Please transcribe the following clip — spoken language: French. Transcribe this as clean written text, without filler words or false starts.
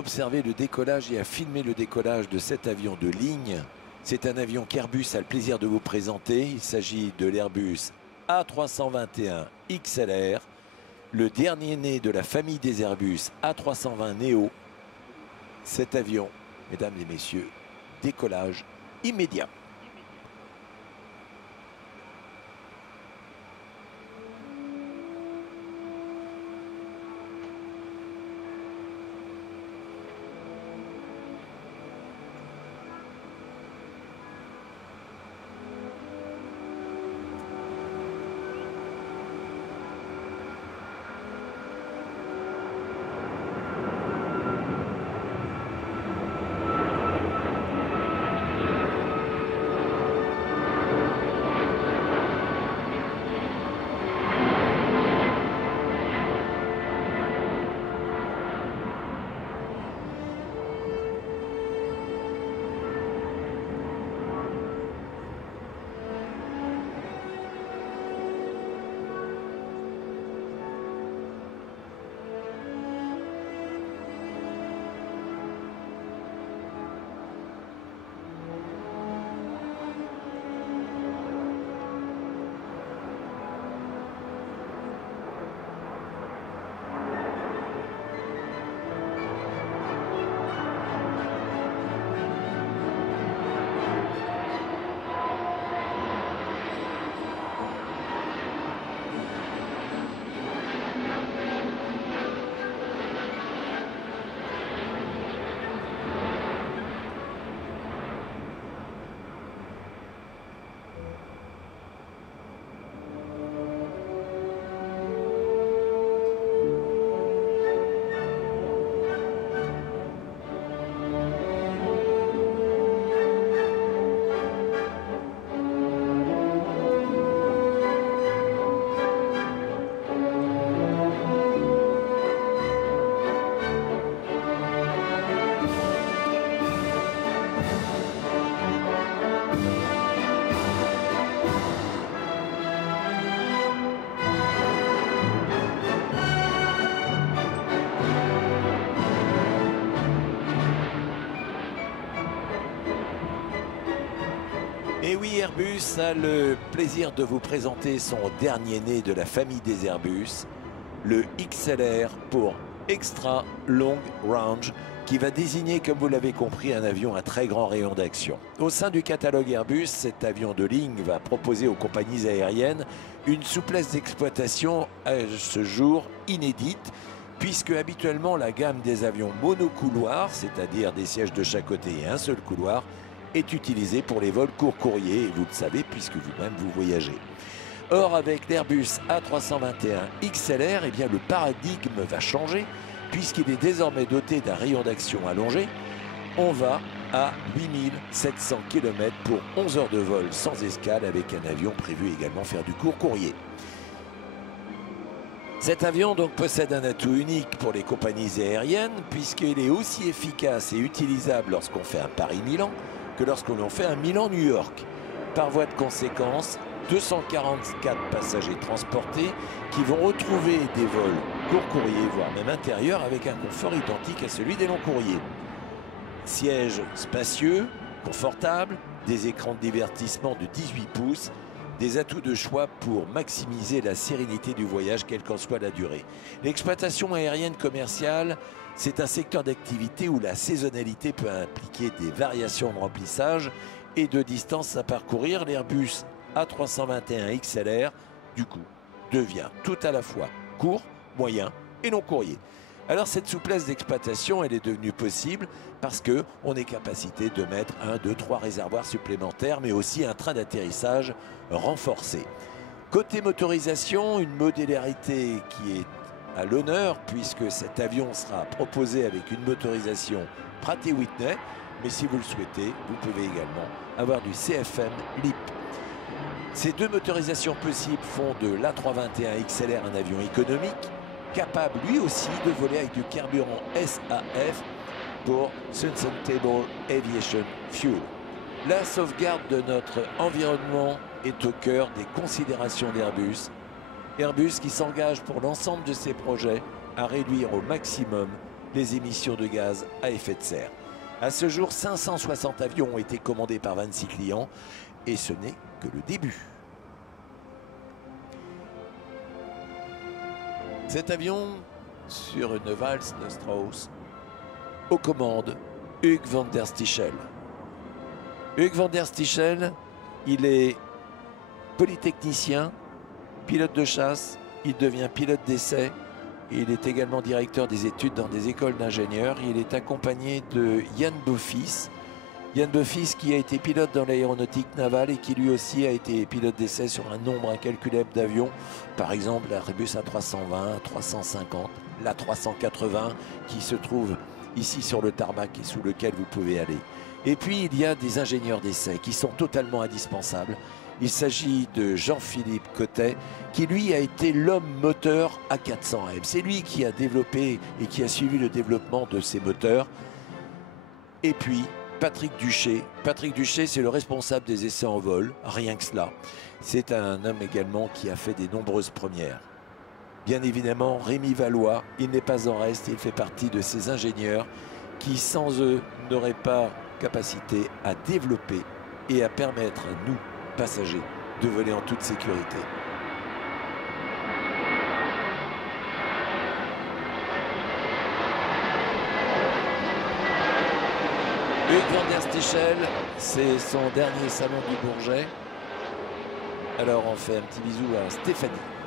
observer le décollage et à filmer le décollage de cet avion de ligne. C'est un avion qu'Airbus a le plaisir de vous présenter. Il s'agit de l'Airbus A321 XLR, le dernier né de la famille des Airbus A320 Neo. Cet avion, mesdames et messieurs, décollage immédiat. Et oui, Airbus a le plaisir de vous présenter son dernier né de la famille des Airbus, le XLR pour Extra Long Range, qui va désigner, comme vous l'avez compris, un avion à très grand rayon d'action. Au sein du catalogue Airbus, cet avion de ligne va proposer aux compagnies aériennes une souplesse d'exploitation à ce jour inédite, puisque habituellement la gamme des avions monocouloirs, c'est-à-dire des sièges de chaque côté et un seul couloir, est utilisée pour les vols court courrier, et vous le savez puisque vous-même vous voyagez. Or, avec l'Airbus A321 XLR, eh bien, le paradigme va changer, puisqu'il est désormais doté d'un rayon d'action allongé. On va à 8700 km pour 11 heures de vol sans escale, avec un avion prévu également faire du court courrier. Cet avion donc possède un atout unique pour les compagnies aériennes, puisqu'il est aussi efficace et utilisable lorsqu'on fait un Paris-Milan que lorsqu'on en fait un Milan-New York. Par voie de conséquence, 244 passagers transportés qui vont retrouver des vols court courrier, voire même intérieurs, avec un confort identique à celui des longs courriers. Sièges spacieux, confortables, des écrans de divertissement de 18 pouces, des atouts de choix pour maximiser la sérénité du voyage, quelle qu'en soit la durée. L'exploitation aérienne commerciale, c'est un secteur d'activité où la saisonnalité peut impliquer des variations de remplissage et de distance à parcourir. L'Airbus A321 XLR, du coup, devient tout à la fois court, moyen et long courrier. Alors cette souplesse d'exploitation, elle est devenue possible parce qu'on est capacité de mettre 1, 2, 3 réservoirs supplémentaires, mais aussi un train d'atterrissage renforcé. Côté motorisation, une modularité qui est à l'honneur, puisque cet avion sera proposé avec une motorisation Pratt & Whitney, mais si vous le souhaitez, vous pouvez également avoir du CFM LEAP. Ces deux motorisations possibles font de l'A321 XLR un avion économique, capable lui aussi de voler avec du carburant SAF pour Sustainable Aviation Fuel. La sauvegarde de notre environnement est au cœur des considérations d'Airbus. Airbus qui s'engage pour l'ensemble de ses projets à réduire au maximum les émissions de gaz à effet de serre. À ce jour, 560 avions ont été commandés par 26 clients et ce n'est que le début. Cet avion, sur une valse de Strauss, aux commandes, Hugues van der Stichel. Hugues van der Stichel, il est polytechnicien, pilote de chasse, il devient pilote d'essai. Il est également directeur des études dans des écoles d'ingénieurs. Il est accompagné de Yann Beaufils. Yann Beaufils qui a été pilote dans l'aéronautique navale et qui lui aussi a été pilote d'essai sur un nombre incalculable d'avions. Par exemple, l'Airbus A320, 350, l'A380 qui se trouve ici sur le tarmac et sous lequel vous pouvez aller. Et puis il y a des ingénieurs d'essai qui sont totalement indispensables. Il s'agit de Jean-Philippe Cottet, qui lui a été l'homme moteur A400M. C'est lui qui a développé et qui a suivi le développement de ces moteurs. Et puis Patrick Duché. Patrick Duché, c'est le responsable des essais en vol, rien que cela. C'est un homme également qui a fait des nombreuses premières. Bien évidemment, Rémi Valois, il n'est pas en reste, il fait partie de ces ingénieurs qui, sans eux, n'auraient pas capacité à développer et à permettre à nous, passagers, de voler en toute sécurité. Hugues van der Stichel, c'est son dernier salon du Bourget. Alors on fait un petit bisou à Stéphanie.